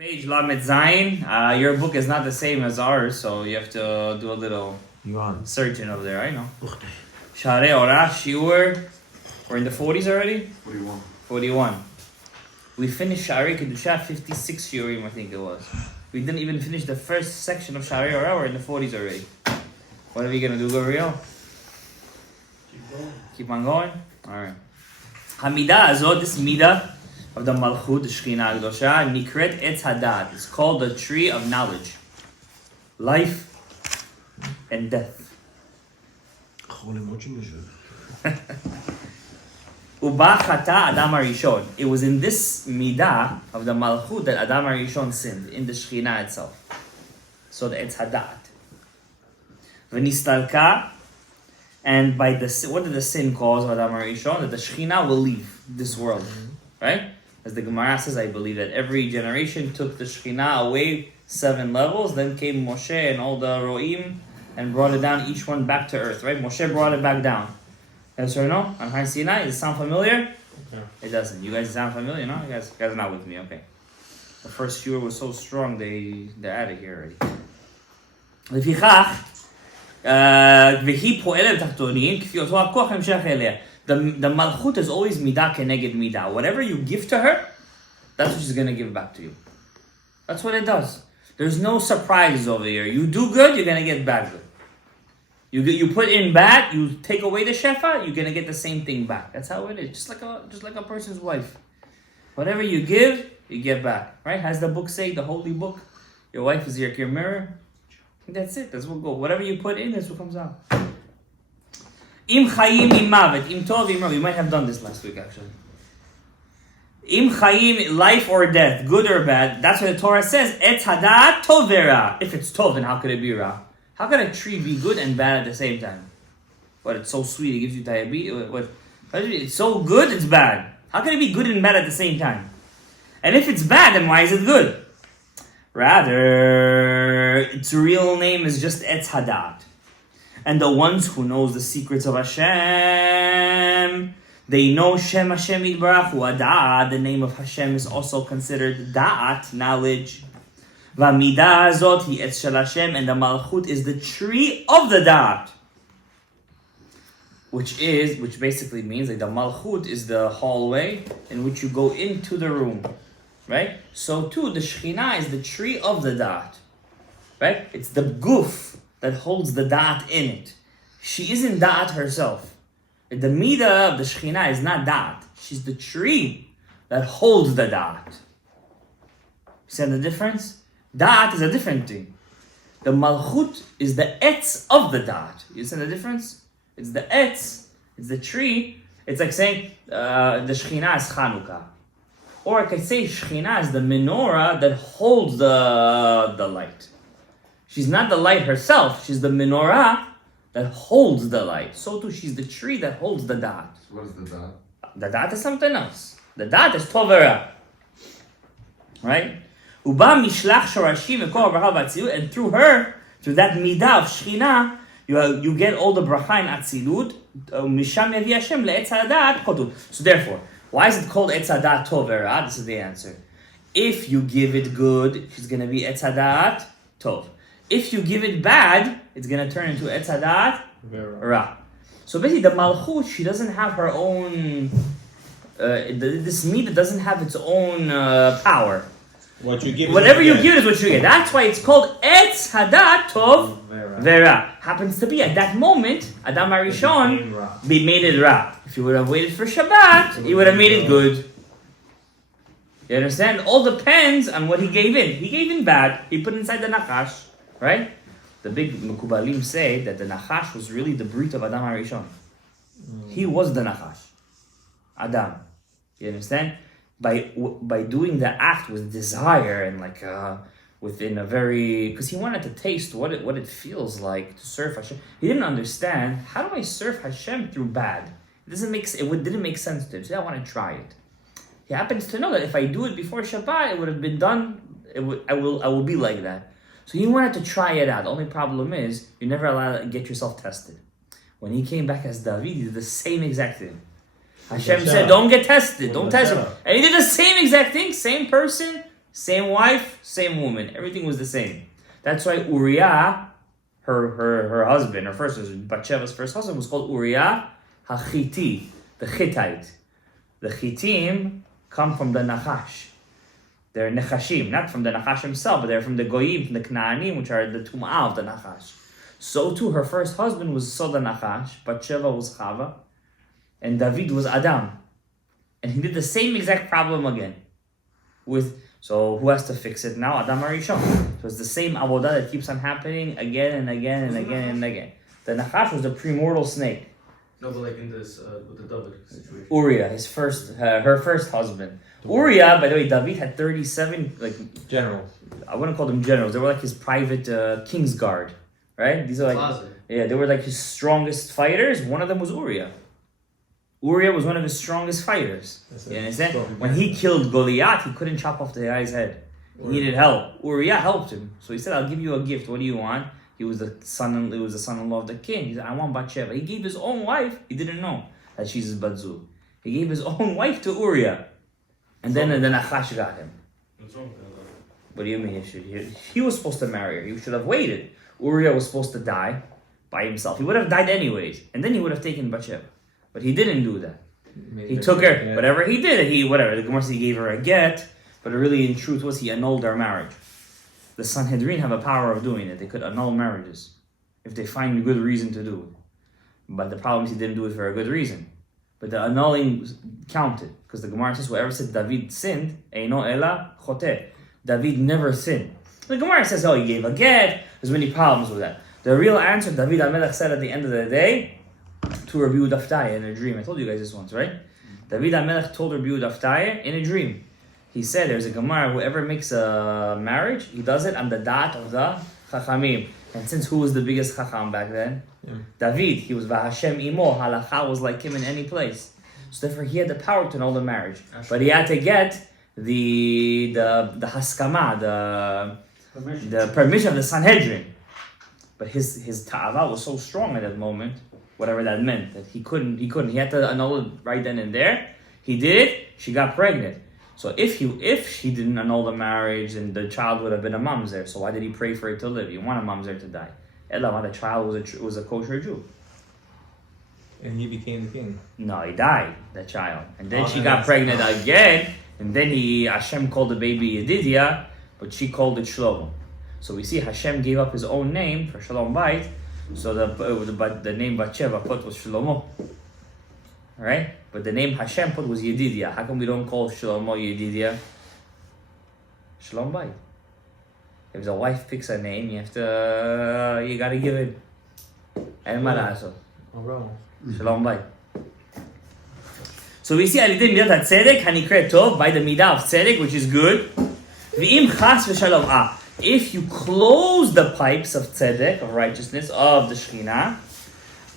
Page Lamed Zayin. Your book is not the same as ours, so you have to do a little searching over there. I know. Sharei Orah Shiur. We're in the 40s already? 41. We finished Sharei Kedusha 56 Shiurim, I think it was. We didn't even finish the first section of Sharei Orah. We're in the 40s already. What are we going to do, Gabriel? Keep on going? Alright. Hamidah Azot, this Midah of the Malchut, the Shekhinah Agdosha, Nikret Etz Hadat. It's called the tree of knowledge. Life and death. Uba Chata Adam HaRishon. It was in this Midah of the Malchut that Adam HaRishon sinned, in the Shekhinah itself. So the Etz Hadat. V'nistalka. And by the what did the sin cause Adam HaRishon? That the Shekhinah will leave this world. Right? As the Gemara says, I believe that every generation took the Shekhinah away 7 levels, then came Moshe and all the Ro'im and brought it down, each one back to earth, right? Moshe brought it back down. Yes or no? On Har Sinai, does it sound familiar? Yeah. It doesn't. You guys sound familiar, no? You guys are not with me, okay. The first shiur was so strong, they're out of here already. לפיכך, והיא פועלת תחתונים, כפי אותו הכוח המשך אליה. The malchut is always midah keneged midah. Whatever you give to her, that's what she's going to give back to you. That's what it does. There's no surprises over here. You do good, you're going to get bad good. You put in bad, you take away the shefa, you're going to get the same thing back. That's how it is. Just like a person's wife. Whatever you give, you get back. Right? Has the book say, the holy book? Your wife is your mirror. That's it. That's what goes. Whatever you put in, that's what comes out. Im chayim im mavet, im tov im ra. We might have done this last week actually. Im chayim, life or death, good or bad. That's what the Torah says. Etz hadat tov vera. If it's tov, then how could it be ra? How can a tree be good and bad at the same time? What? It's so sweet, it gives you diabetes. What? It's so good, it's bad. How can it be good and bad at the same time? And if it's bad, then why is it good? Rather, its real name is just Etz hadat. And the ones who knows the secrets of Hashem, they know Shem Hashem Yitbarach Hu Da'at. The name of Hashem is also considered Da'at, knowledge. V'midah azot hi etz shel Hashem, and the Malchut is the tree of the Da'at. Which basically means like the Malchut is the hallway in which you go into the room. Right? So too, the Shekhinah is the tree of the Da'at. Right? It's the guf that holds the da'at in it. She isn't da'at herself. The midah of the Shekhinah is not da'at. She's the tree that holds the da'at. You see the difference? Da'at is a different thing. The malchut is the etz of the da'at. You see the difference? It's the etz, it's the tree. It's like saying the Shekhinah is Chanukah. Or I could say Shekhinah is the menorah that holds the light. She's not the light herself, she's the menorah that holds the light. So too, she's the tree that holds the da'at. So what is the da'at? The da'at is something else. The da'at is tovera. Right? Uba mishlach shorashim v'kol bracha v'atzilut, and through her, through that midah of Shekhinah, you get all the bracha and atzilut. Misham yavi Hashem le'etz hadat chotuv. So therefore, why is it called etz hadat tovera? This is the answer. If you give it good, she's going to be etz hadat tov. If you give it bad, it's going to turn into Etz Hadat Ra. So basically, the Malchut, she doesn't have her own... this midah doesn't have its own power. What you give Whatever you give is what you get. That's why it's called Etz Hadat Tov Vera. Happens to be at that moment, Adam HaRishon made it Ra. If you would have waited for Shabbat, he would have made it good. You understand? All depends on what he gave in. He gave in bad. He put inside the Nachash. Right? The big Mekubalim say that the Nachash was really the brit of Adam HaRishon. He was the Nachash. Adam. You understand? By doing the act with desire and within a very... Because he wanted to taste what it feels like to serve Hashem. He didn't understand, how do I serve Hashem through bad? It didn't make sense to him. So I want to try it. He happens to know that if I do it before Shabbat, it would have been done. I will be like that. So he wanted to try it out. The only problem is, you're never allowed to get yourself tested. When he came back as David, he did the same exact thing. Hashem said, don't get tested, don't test him. And he did the same exact thing, same person, Same wife, same woman. Everything was the same. That's why Uriah, her husband, her first husband, Bathsheba's first husband, was called Uriah HaChiti, the Hittite. The Chittim come from the Nachash. They're Nechashim, not from the Nachash himself, but they're from the Goyim, from the Knaanim, which are the Tum'ah of the Nachash. So too, her first husband was Sod Nachash, Bathsheba was Chava, and David was Adam. And he did the same exact problem again. So who has to fix it now? Adam Arishon. So it's the same avodah that keeps on happening again and again and again and again. The Nachash was the premortal snake. No, but like in this, with the David situation. Uriah, her first husband. Uriah, by the way, David had 37, generals. I wouldn't call them generals. They were like his private King's Guard, right? These are they were like his strongest fighters. One of them was Uriah. Uriah was one of his strongest fighters. You understand? When he killed Goliath, he couldn't chop off the guy's head. He needed help. Uriah helped him. So he said, I'll give you a gift. What do you want? He was the son-in-law of the king. He said, I want Bathsheba. He gave his own wife. He didn't know that she's his Batzul. He gave his own wife to Uriah. And then Nachash got him. What do you mean? He was supposed to marry her. He should have waited. Uriah was supposed to die by himself. He would have died anyways. And then he would have taken Bathsheba. But he didn't do that. He took her. Yeah. Whatever he did, the Gemara says he gave her a get. But really, in truth, he annulled their marriage. The Sanhedrin have a power of doing it. They could annul marriages if they find a good reason to do it. But the problem is he didn't do it for a good reason. But the annulling counted. Because the Gemara says whoever said David sinned, Eino Ela Chote. David never sinned. The Gemara says, he gave a get. There's many problems with that. The real answer, David HaMelech said at the end of the day, to Rabbi Yehuda in a dream. I told you guys this once, right? David HaMelech told Rabbi Yehuda in a dream. He said, there's a Gemara, whoever makes a marriage, he does it on the dot of the Chachamim. And since who was the biggest Chacham back then? Yeah. David. He was Vahashem Imo. Halacha was like him in any place. So therefore he had the power to annul the marriage. But he had to get the Haskama, the permission of the Sanhedrin. But his ta'ava was so strong at that moment, whatever that meant, that he couldn't. He had to annul it right then and there. He did it, she got pregnant. So if she didn't annul the marriage, then the child would have been a mamzer. So why did he pray for it to live? You want a mamzer to die. Ella, the child was a kosher Jew. And he became the king. No, he died, the child. And then she got pregnant again, and then Hashem called the baby Yedidia, but she called it Shalom. So we see Hashem gave up his own name for Shalom Bait, so the name Bathsheba put was Shlomo. Right? But the name Hashem put was Yedidia. How come we don't call Shlomo Yedidia? Shalom Bait. If the wife picks a name, you gotta give it. And Maraso. Shalom Bait. So we see Alidim Midat HaTzedek Hanikret Tov, by the Midah of Tzedek, which is good. V'im Chas V'Shalom. If you close the pipes of Tzedek, of righteousness, of the Shekhinah,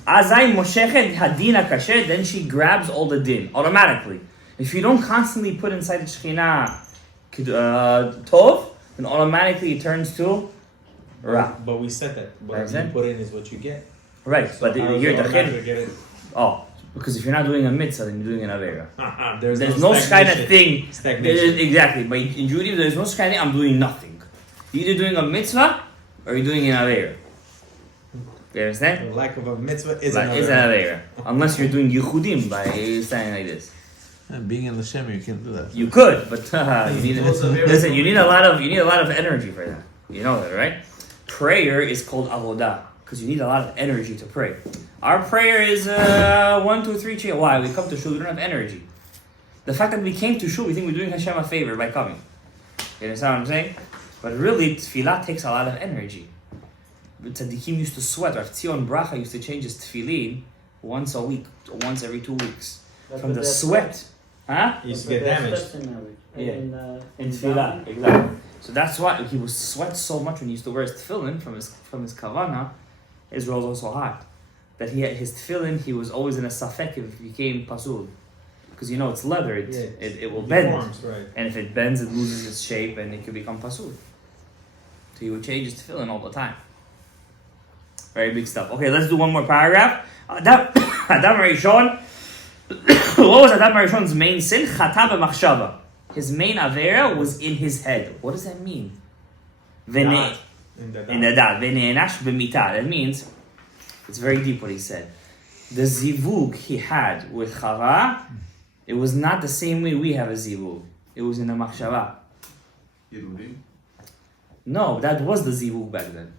Azai Moshechet Hadin HaKasher, then she grabs all the din, automatically. If you don't constantly put inside the Shekhinah Tov, then automatically it turns to Ra. But we said that. What you put in is what you get. Right, so but you're the Chid. Oh, because if you're not doing a mitzvah, then you're doing an avera. There's no kind of thing. Exactly. But in Judaism, there's no kind of thing, I'm doing nothing. You're either doing a mitzvah, or you're doing an avera. You understand? The lack of a mitzvah is an avera. Unless you're doing yichudim by standing like this. And being in Leshem, you can't do that. You could, but you need a lot of energy for that. You know that, right? Prayer is called avodah because you need a lot of energy to pray. Our prayer is 1, 2, 3, 4. Why? We come to shul, we don't have energy. The fact that we came to shul, we think we're doing Hashem a favor by coming. You understand what I'm saying? But really, tefillah takes a lot of energy. Tzaddikim used to sweat. Rav Tzion Bracha used to change his tefillin once a week, or once every 2 weeks. From the sweat. Huh? He used to get damaged. In tefillah, exactly. So that's why he would sweat so much when he used to wear his tefillin from his kavana. Israel was also hot. That his tefillin, he was always in a safek if it became pasul. Because it's leather, it will bend. Forms, right. And if it bends, it loses its shape and it could become pasul. So he would change his tefillin all the time. Very big stuff. Okay, let's do one more paragraph. Adam Arishon. What was Adam Arishon's main sin? Chata b'machshava. His main avera was in his head. What does that mean? In the dad. That means, it's very deep what he said. The zivug he had with Chava, it was not the same way we have a zivug. It was in the machshava. No, that was the zivug back then.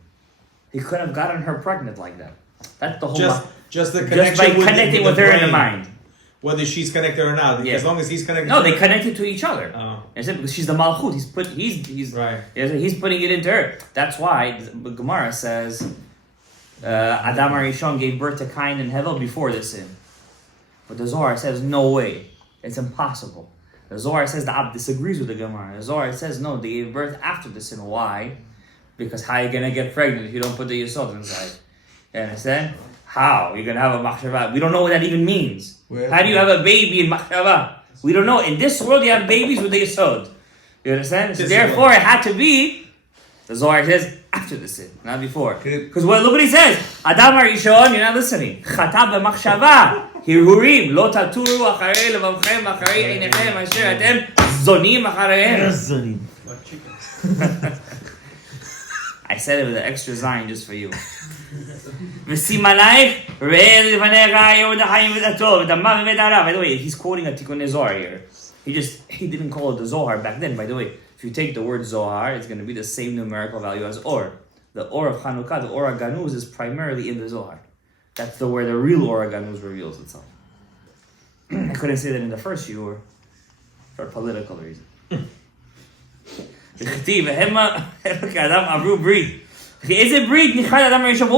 He could have gotten her pregnant like that. That's the whole. Just the just connection by connecting with her in the mind. Whether she's connected or not, Yeah. as long as he's connected. No, they connected to each other. Oh. Because she's the malchut. He's Right. He's putting it into her. That's why the Gemara says Adam Arishon gave birth to Cain and Hevel before the sin. But the Zohar says no way. It's impossible. The Zohar says the Ab disagrees with the Gemara. The Zohar says no, they gave birth after the sin. Why? Because how are you gonna get pregnant if you don't put the yesod inside? You understand? How? You're gonna have a machshava. We don't know what that even means. How do you have a baby in machshava? We don't know. In this world you have babies with the yesod. You understand? So therefore it had to be, the Zohar says, after the sin, not before. Because look what he says. Adam Arishon, you're not listening. Chata b'machshava. Hirhurim. Lo taturu acharei levavchem acharei einechem asher atem zonim achareihem. Zonim. Like chickens. I said it with an extra sign just for you. V'simanayich re'eh levanecha yehudachayim v'datov v'damav v'dara. By the way, he's quoting a Tikkun Zohar here. He didn't call it the Zohar back then. By the way, if you take the word Zohar, it's going to be the same numerical value as Or. The Or of Chanukah, the Orah Ganuz, is primarily in the Zohar. That's where the real Orah Ganuz reveals itself. I couldn't say that in the first shiur for political reason. What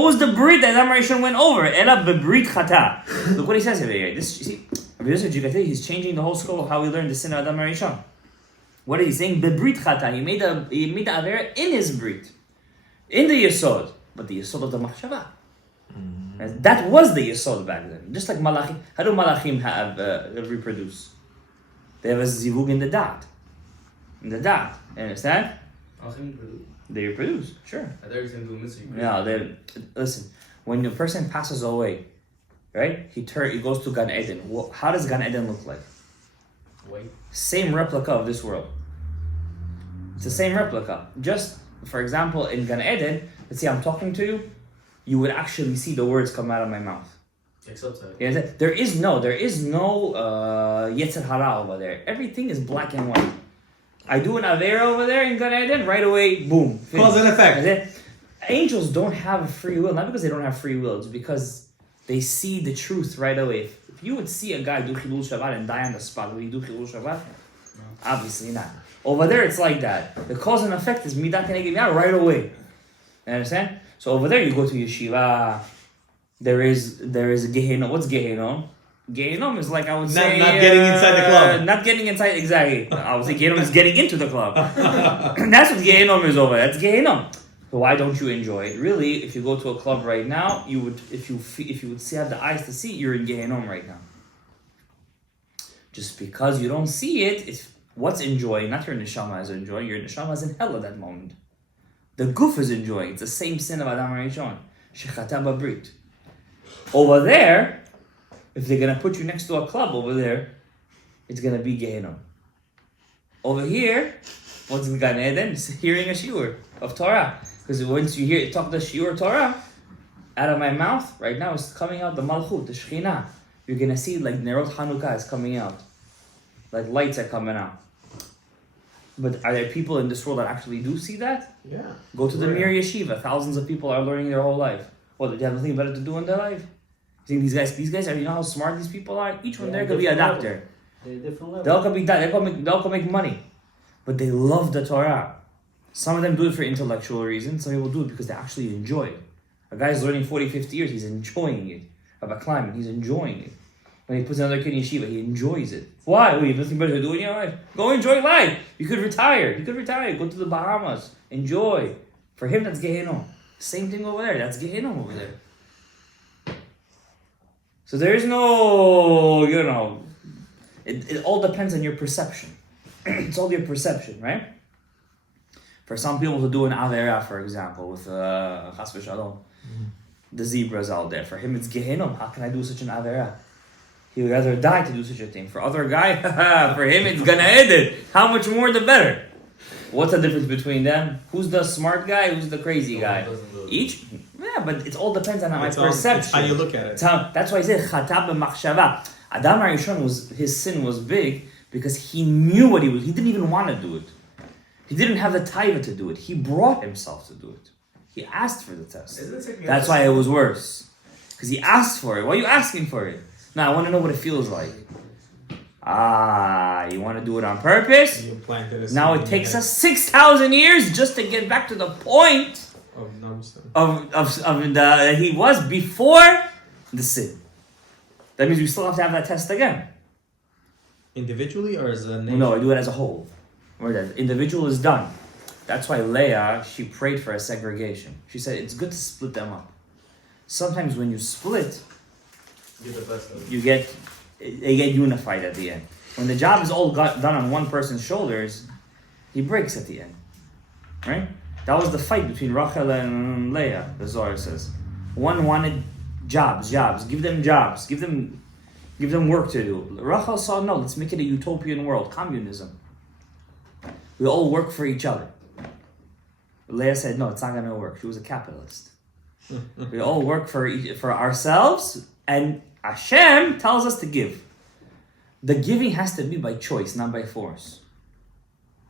was the brit that Adam Rishon went over? Look what he says over here. This, you see, he's changing the whole scope of how we learn the sin of Adam Rishon. What is he saying? Bebrit chata. He made the avera in his brit, in the yesod, but the yesod of the machshava. And that was the yesod back then. Just like malachim. How do malachim have reproduce? They have a zivug in the dot. In the dot. You understand? They reproduce. Sure. I thought you were going to do a mystery. No, listen. When a person passes away, right? He goes to Gan Eden. How does Gan Eden look like? White. Same replica of this world. It's the same replica. Just, for example, in Gan Eden, let's say I'm talking to you, you would actually see the words come out of my mouth. Except that. Yeah, there is no Yetzer Hara over there. Everything is black and white. I do an Avera over there in Gan Eden, right away, boom. Cause and effect. Angels don't have free will, not because they don't have free will, it's because they see the truth right away. If you would see a guy do Chilul Shabbat and die on the spot, would he do Chilul Shabbat? No. Obviously not. Over there it's like that. The cause and effect is Midah Keneged Midah right away. You understand? So over there you go to yeshiva, there is a Gehenom. What's Gehenom? Gehenom is like, I would say... Not getting inside the club. Not getting inside, exactly. I would say Gehenom is getting into the club. That's what Gehenom is over. That's Gehenom. So why don't you enjoy it? Really, if you go to a club right now, you would, if you would have the eyes to see, you're in Gehenom right now. Just because you don't see it, it's what's enjoying, not your neshama is enjoying, your neshama is in hell at that moment. The guf is enjoying. It's the same sin of Adam Rishon. Shechata b'brit. Over there, if they're going to put you next to a club over there, it's going to be Gehenom. Over here, what's in Gan Eden? It's hearing a shiur of Torah. Because once you talk the shiur Torah, out of my mouth, right now it's coming out the Malchut, the Shekhinah. You're going to see like Nerot Hanukkah is coming out. Like lights are coming out. But are there people in this world that actually do see that? Yeah. Go to the Mir Yeshiva. Thousands of people are learning their whole life. Well, they have nothing better to do in their life. You think these guys are, you know how smart these people are? Each one there could be a doctor. They're different level. They all could make money. But they love the Torah. Some of them do it for intellectual reasons. Some people do it because they actually enjoy it. A guy's learning 40, 50 years, he's enjoying it. About climbing, he's enjoying it. When he puts another kid in yeshiva, he enjoys it. Why? Well, you have nothing better to do in your life. Go enjoy life. You could retire. Go to the Bahamas. Enjoy. For him, that's Gehenom. Same thing over there. That's Gehenom over there. So there is no, it all depends on your perception. It's all your perception, right? For some people to do an Avera, for example, with Chas v'Shalom, the zebra's out there. For him, it's Gehenom. How can I do such an Avera? He would rather die to do such a thing. For other guy, for him it's Gadaev. How much more the better. What's the difference between them? Who's the smart guy? Who's the crazy guy? Each, yeah, but it all depends on my perception. It's how you look at it. That's why I said Chata b'machshava. Adam HaRishon his sin was big because he knew what he was. He didn't even want to do it. He didn't have the taiva to do it. He brought himself to do it. He asked for the test. That's why it was worse. Because he asked for it. Why are you asking for it? Now I want to know what it feels like. You want to do it on purpose? Now it takes us 6,000 years just to get back to the point that he was before the sin. That means we still have to have that test again. Individually or as a nation? No, I do it as a whole. Or that individual is done. That's why Leah, she prayed for a segregation. She said it's good to split them up. Sometimes when you split, they get unified at the end. When the job is all done on one person's shoulders, he breaks at the end. Right? That was the fight between Rachel and Leah, the Zohar says. One wanted jobs. Give them jobs. Give them work to do. Rachel saw, no, let's make it a utopian world, communism. We all work for each other. Leah said, no, it's not going to work. She was a capitalist. We all work for ourselves, and Hashem tells us to give. The giving has to be by choice, not by force.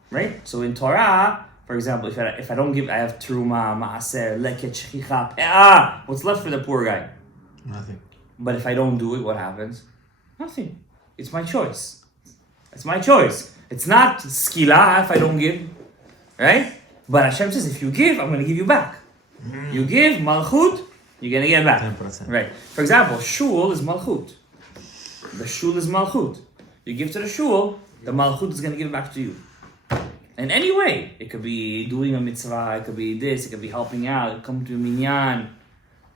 Right? So in Torah, for example, if I don't give, I have truma, maaser, leket, shchicha, pe'ah. What's left for the poor guy? Nothing. But if I don't do it, what happens? Nothing. It's my choice. It's my choice. It's not skila if I don't give. Right? But Hashem says, if you give, I'm going to give you back. You give, malchut, you're going to get back. 10%. Right. For example, shul is malchut. The shul is malchut. You give to the shul, the malchut is going to give it back to you. In any way. It could be doing a mitzvah, it could be this, it could be helping out, it could come to a minyan,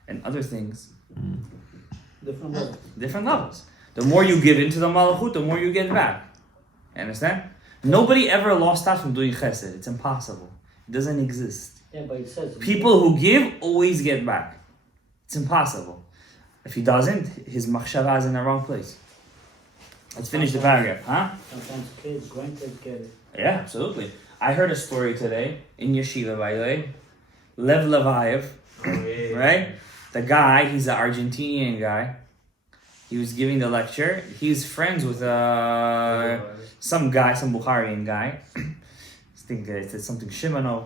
and other things. Different levels. The more you give into the malchut, the more you get back. You understand? Nobody ever lost out from doing chesed. It's impossible. It doesn't exist. Yeah, but it says People who give always get back. It's impossible. If he doesn't, his machshava is in the wrong place. Let's finish the paragraph, huh? Sometimes kids, grandkids get it. Yeah, absolutely. I heard a story today in yeshiva, by the way. Lev Levayev, right? The guy, he's an Argentinian guy. He was giving the lecture. He's friends with some Bukharian guy. I think it's something Shimano.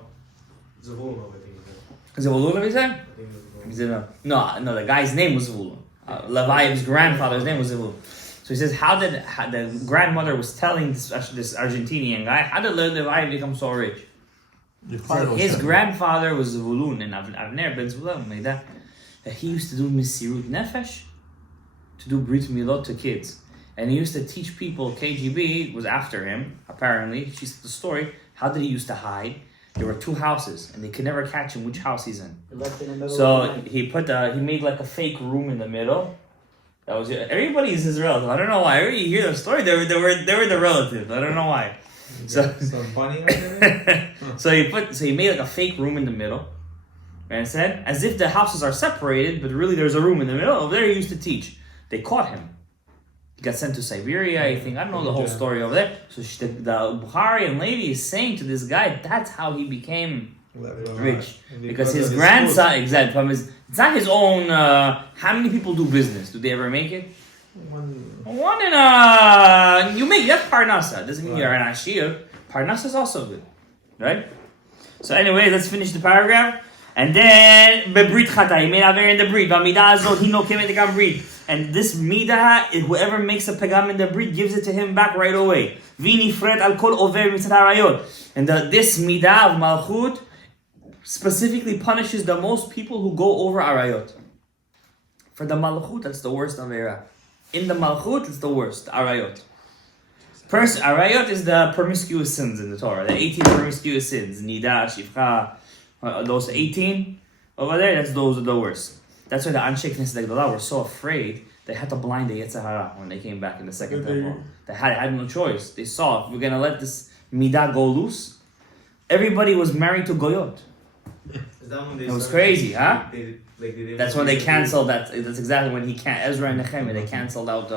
Zavulun, I think. Zavulun, he said? I think it was Zavulun. No, the guy's name was Zavulun. Levayev's grandfather's name was Zavulun. So he says, how the grandmother was telling this Argentinian guy, how did Levayev become so rich? His grandfather was Zavulun, and Avner ben Zavulun, like that he used to do Misirut Nefesh, to do Brit Milot to kids. And he used to teach people, KGB was after him, apparently. She said the story. How did he used to hide? There were two houses, and they could never catch him which house he's in. So he made like a fake room in the middle. That was it. Everybody is his relative. I don't know why. Every you hear the story, they were the relatives. I don't know why. So funny. so he made like a fake room in the middle. And said, as if the houses are separated, but really there's a room in the middle. Over there he used to teach. They caught him. He got sent to Siberia, I think. I don't know the whole story over there. So the Bukharian lady is saying to this guy, that's how he became rich. Because his grandson, exactly, it's not his own, how many people do business? Do they ever make it? One in you make, that's Parnasa. Doesn't mean you're an Ashir. Parnasa is also good. Right? So anyway, let's finish the paragraph. And then, bebrit chata, he made aver in the breed. V'amidah azot, he no kemet the breed. And this midah, whoever makes a pegam in the breed, gives it to him back right away. V'nifret al kol over mitzat harayot. And this midah of malchut specifically punishes the most people who go over arayot. For the malchut, that's the worst avera. In the malchut, it's the worst, arayot. Arayot is the promiscuous sins in the Torah. The 18 promiscuous sins. Nida, shivcha, those 18 over there, those are the worst. That's why the Anshe Knesset Gadaev were so afraid they had to blind the Yetzer Hara when they came back in the second temple. They had no choice. They saw if we're gonna let this midah go loose, everybody was married to goyot. Is that when they it was crazy, huh? They That's when they canceled that. That's exactly when Ezra and Nehemiah, they canceled out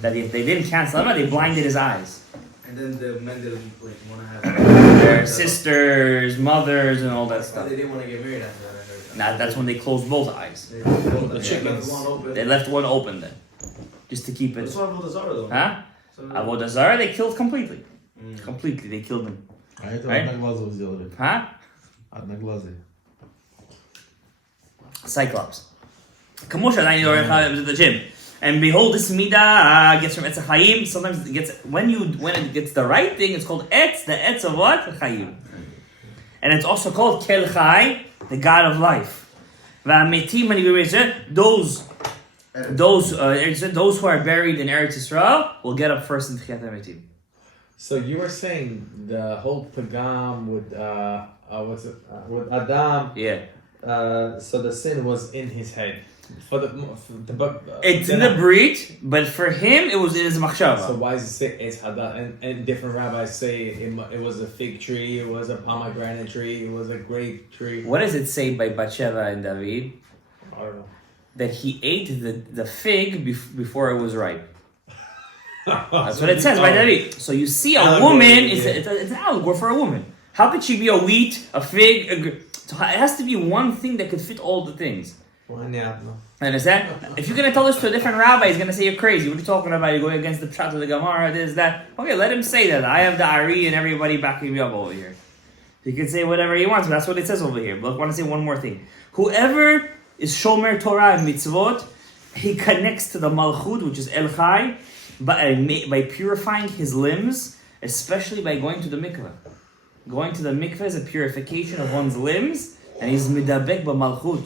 they didn't cancel him, they blinded his eyes. And then the men didn't want to have Their sisters, mothers, and all that stuff. They didn't want to get married after that. I heard. That's when they closed both eyes. The chickens. They left one open then, just to keep it. That's why Avodah Zarah though. Huh? Avodah Zarah, they killed completely. Completely, they killed him. Right? Huh? Cyclops. Kamosha, I know the gym. And behold, this midah gets from Etz HaChaim. Sometimes it gets when it gets the right thing, it's called Etz, the Etz of what? Chaim. And it's also called Kel Chai, the God of life. Va'ametim, those who are buried in Eretz Yisrael will get up first in Tchiyat HaMetim. So you were saying the whole pagam with with Adam. Yeah. So the sin was in his head. It's in the breach, but for him it was in his machshava. So why does it say it's Hadad? And different rabbis say it was a fig tree, it was a pomegranate tree, it was a grape tree. What does it say by Bathsheba and David? I don't know. That he ate the fig before it was ripe. That's what it says by David. So you see a woman, it's an allegory for a woman. How could she be a wheat, a fig, so it has to be one thing that could fit all the things. Understand? If you're going to tell this to a different rabbi, he's going to say you're crazy. What are you talking about? You're going against the pshat of the Gemara, this, that. Okay, let him say that. I have the Ari and everybody backing me up over here. He can say whatever he wants, but that's what it says over here. But I want to say one more thing. Whoever is Shomer Torah and Mitzvot, he connects to the Malchut, which is El Chai, by purifying his limbs, especially by going to the mikveh. Going to the mikveh is a purification of one's limbs, and he's midabek b'malchut.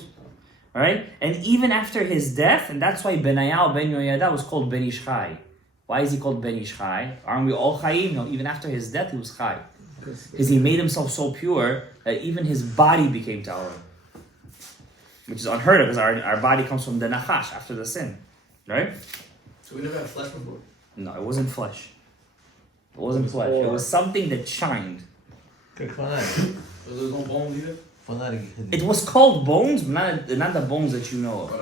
Alright? And even after his death, and that's why Benayal ben Yoyada was called Ben Ish Chai. Why is he called Ben Ish Chai? Aren't we all Chayim? No, even after his death, he was Chai. Because he made himself so pure that even his body became Tahor. Which is unheard of, because our body comes from the Nachash, after the sin. Right? So we never had flesh before? No, it wasn't flesh. It wasn't flesh. It was something that shined. So there's no bones either? It was called bones, but not the bones that you know of.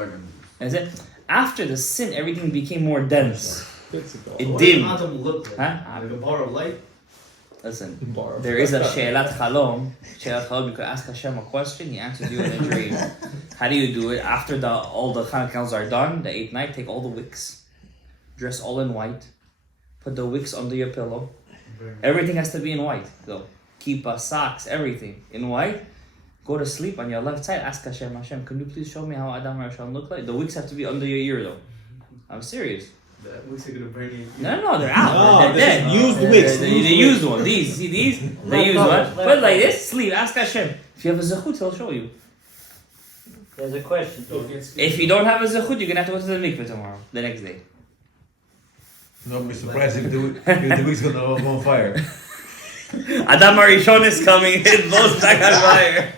Is it? After the sin, everything became more dense. It dimmed. What does Adam look like? Huh? Like a bar of light? Listen, there is a She'elat Shalom. She'elat Shalom, you could ask Hashem a question, He answers you in a dream. How do you do it? After all the Chanukahs are done, the 8th night, take all the wicks, dress all in white, put the wicks under your pillow. Everything has to be in white, though. Kippah, socks, everything in white. Go to sleep on your left side. Ask Hashem, can you please show me how Adam Rishon look like? The wicks have to be under your ear, though. I'm serious. The wicks are gonna burn you. No, they're out. They're dead. Used wicks. They used one. These, see these? They used one. Put it like this. Sleep. Ask Hashem. If you have a zechut, He'll show you. There's a question. If you don't have a zechut, you're gonna have to go to the mikveh tomorrow, the next day. Don't be surprised if the wig's gonna go on fire. Adam Rishon is coming, it blows back on fire.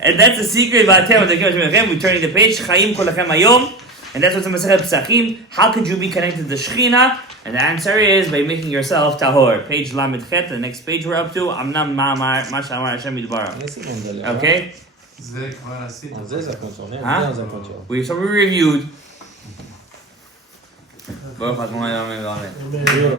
And that's the secret about We're turning the page, Chaim Kolachem Hayom, and that's what's in Masechet Pesachim. How could you be connected to the Shechina? And the answer is by making yourself Tahor. Page Lamed Chet, the next page we're up to, Amnam Ma'amar, Ma Shamar Hashem Yidbarach. Okay? So we reviewed.